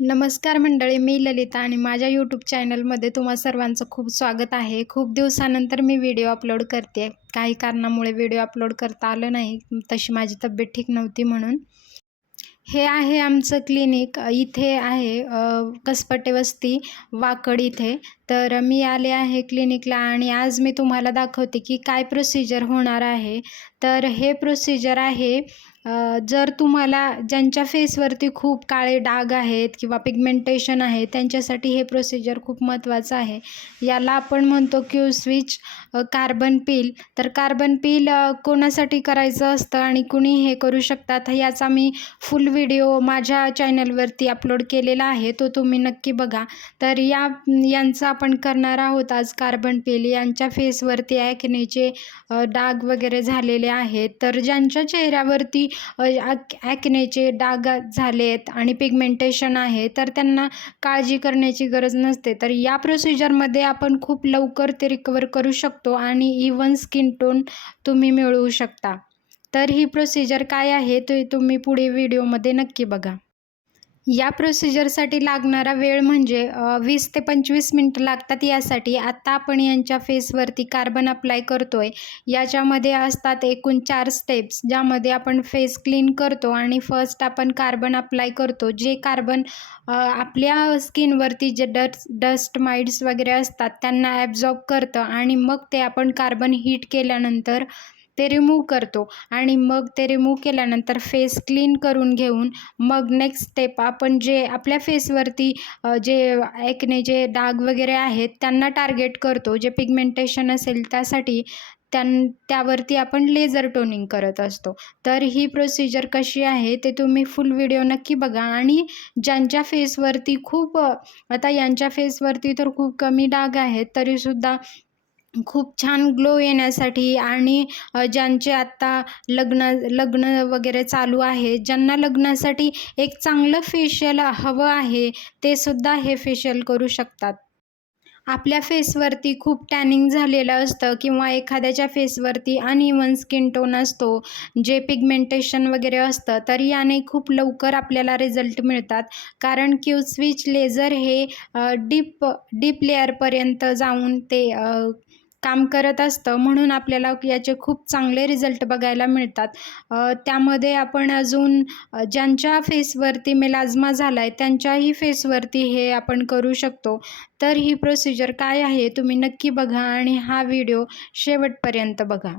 नमस्कार मंडळी मी ललिता आणि माझ्या यूट्यूब चॅनलमध्ये तुम्हा सर्वांचं खूप स्वागत आहे. खूप दिवसानंतर मी व्हिडिओ अपलोड करते. काही कारणामुळे व्हिडिओ अपलोड करता आलं नाही. तशी माझी तब्येत ठीक नव्हती म्हणून. हे आहे आमचं क्लिनिक इथे आहे कसपटे वस्ती वाकड इथे. तर मी आले आहे क्लिनिकला आणि आज मी तुम्हाला दाखवते की काय प्रोसिजर होणार आहे. तर हे प्रोसिजर आहे जर तुम्हाला ज्यांच्या फेसवरती खूप काळे डाग आहेत किंवा पिगमेंटेशन आहे त्यांच्यासाठी हे प्रोसिजर खूप महत्त्वाचं आहे. याला आपण म्हणतो क्यू स्विच कार्बन पील तर कार्बन पील कोणासाठी करायचं असतं आणि कुणी हे करू शकतात याचा मी फुल व्हिडिओ माझ्या चॅनलवरती अपलोड केलेला आहे तो तुम्ही नक्की बघा. तर या यांचं आपण करणार आहोत आज कार्बन पील यांच्या फेसवरती ॲक्नेचे डाग वगैरे झालेले आहेत. तर ज्यांच्या चेहऱ्यावरती ॲक्नेचे डाग झालेत आणि पिगमेंटेशन आहे तर त्यांना काळजी करण्याची गरज नसते. तर या प्रोसिजरमध्ये आपण खूप लवकर ते रिकवर करू शकतो आणि इवन स्किन टोन तुम्ही मिळवू शकता. तर ही प्रोसिजर काय आहे ते तुम्ही पुढे व्हिडिओमध्ये नक्की बघा. या प्रोसिजरसाठी लागणारा वेळ म्हणजे वीस ते पंचवीस मिनटं लागतात यासाठी. आत्ता आपण यांच्या फेसवरती कार्बन अप्लाय करतो आहे याच्यामध्ये असतात एकूण चार स्टेप्स ज्यामध्ये आपण फेस क्लीन करतो आणि फर्स्ट आपण कार्बन अप्लाय करतो. जे कार्बन आपल्या स्किनवरती जे डस्ट डस्ट माइड्स वगैरे असतात त्यांना ॲब्झॉर्ब करतं आणि मग ते आपण कार्बन हीट केल्यानंतर ते रिमूव्ह करतो. आणि मग ते रिमूव्ह केल्यानंतर फेस क्लीन करून घेऊन मग नेक्स्ट स्टेप आपण जे आपल्या फेसवरती जे ॲक्ने जे डाग वगैरे आहेत त्यांना टार्गेट करतो. जे पिगमेंटेशन असेल त्यासाठी त्यां त्यावरती आपण लेझर टोनिंग करत असतो. तर ही प्रोसिजर कशी आहे ते तुम्ही फुल व्हिडिओ नक्की बघा. आणि ज्यांच्या फेसवरती खूप आता यांच्या फेसवरती तर खूप कमी डाग आहेत तरीसुद्धा खूप छान ग्लो येण्यासाठी आणि ज्यांचे आत्ता लग्न लग्न वगैरे चालू आहे ज्यांना लग्नासाठी एक चांगलं फेशियल हवं आहे ते सुद्धा हे फेशियल करू शकतात. आपल्या फेसवरती खूप टॅनिंग झालेलं असतं किंवा एखाद्याच्या फेसवरती अनइवन स्किन टोन असतो जे पिगमेंटेशन वगैरे असतं तर याने खूप लवकर आपल्याला रिझल्ट मिळतात. कारण क्यू स्विच लेझर हे डीप डीप लेअरपर्यंत जाऊन ते काम करत असतं म्हणून आपल्याला याचे खूप चांगले रिझल्ट बघायला मिळतात. त्यामध्ये आपण अजून ज्यांच्या फेसवरती मेलाझ्मा झाला आहे त्यांच्याही फेसवरती हे आपण करू शकतो. तर ही प्रोसिजर काय आहे तुम्ही नक्की बघा आणि हा व्हिडिओ शेवटपर्यंत बघा.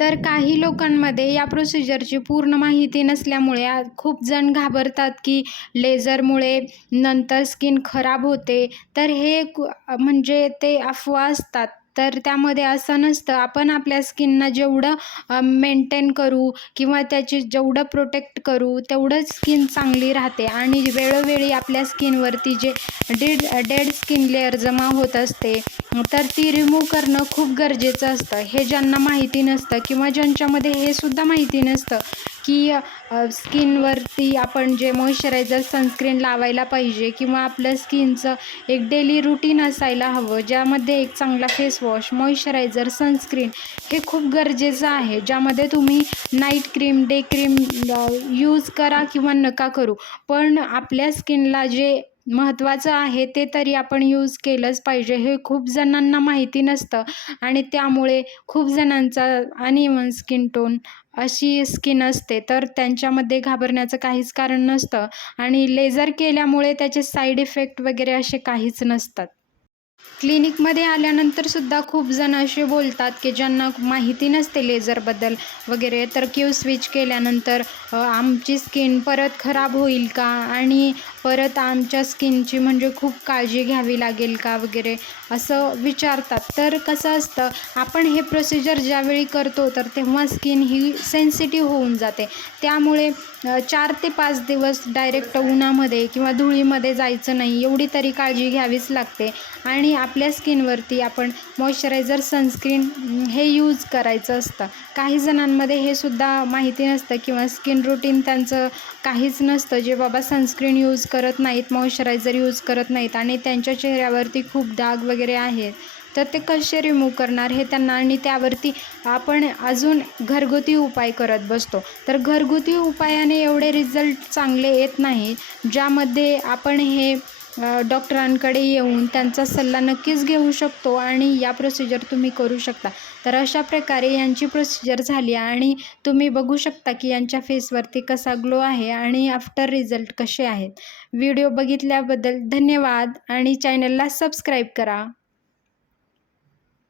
तर काही लोकांमध्ये या प्रोसिजरची पूर्ण माहिती नसल्यामुळे आ- खूप जण घाबरतात की लेझरमुळे नंतर स्किन खराब होते. तर हे कु- म्हणजे ते अफवा असतात. तर त्यामध्ये असं नसतं. आपण आपल्या स्किनना जेवढं मेंटेन करू किंवा त्याची जेवढं प्रोटेक्ट करू तेवढंच स्किन चांगली राहते. आणि वेळोवेळी आपल्या स्किनवरती जे डेड डेड स्किन लेअर जमा होत असते तर ती रिमूव्ह करणं खूप गरजेचं असतं. हे ज्यांना माहिती नसतं किंवा ज्यांच्यामध्ये हे सुद्धा माहिती नसतं की स्किनवरती आपण जे मॉइश्चरायझर सनस्क्रीन लावायला पाहिजे किंवा आपलं स्किनचं एक डेली रुटीन असायला हवं ज्यामध्ये एक चांगला फेस वॉश मॉइश्चरायझर सनस्क्रीन हे खूप गरजेचं आहे. ज्यामध्ये तुम्ही night cream day cream use करा किंवा नका करू. पण आपल्या स्किनला जे महत्त्वाचं आहे ते तरी आपण यूज केलंच पाहिजे. हे खूप जणांना माहिती नसतं आणि त्यामुळे खूप जणांचा अनइवन स्किन टोन अशी स्किन असते. तर त्यांच्यामध्ये घाबरण्याचं काहीच कारण नसतं. आणि लेझर केल्यामुळे त्याचे साईड इफेक्ट वगैरे असे काहीच नसतात. क्लिनिकमध्ये आल्यानंतर सुद्धा खूप जण असे बोलतात की ज्यांना माहिती नसते लेझरबद्दल वगैरे तर क्यू स्विच केल्यानंतर आमची स्किन परत खराब होईल का? आणि परत आमच्या स्किनची म्हणजे खूप काळजी घ्यावी लागेल का वगैरे असं विचारतात. तर कसं असतं आपण हे प्रोसिजर ज्यावेळी करतो तर तेव्हा स्किन ही सेन्सिटिव्ह होऊन जाते. त्यामुळे चार ते पाच दिवस डायरेक्ट उन्हामध्ये किंवा धुळीमध्ये जायचं नाही एवढी तरी काळजी घ्यावीच लागते. आणि आपल्या स्किनवरती आपण मॉइश्चरायझर सनस्क्रीन हे यूज करायचं असतं. काही जणांमध्ये हे सुद्धा माहिती नसतं किंवा स्किन रुटीन त्यांचं काहीच नसतं. जे बाबा सनस्क्रीन यूज करत नाहीत मॉइश्चरायझर यूज करत नाहीत आणि त्यांच्या चेहऱ्यावरती खूप डाग वगैरे आहेत तर ते कसे रिमूव्ह करणार हे त्यांना आणि त्यावरती आपण अजून घरगुती उपाय करत बसतो. तर घरगुती उपायाने एवढे रिझल्ट चांगले येत नाही ज्यामध्ये आपण हे डॉक्टरांकडे येऊन त्यांचा सल्ला नक्कीच घेऊ शकतो आणि या प्रोसिजर तुम्ही करू शकता. तर अशा प्रकारे यांची प्रोसिजर झाली आणि तुम्ही बघू शकता की यांच्या फेसवरती कसा ग्लो आहे आणि आफ्टर रिझल्ट कसे आहेत. व्हिडिओ बघितल्याबद्दल धन्यवाद आणि चॅनलला सबस्क्राईब करा.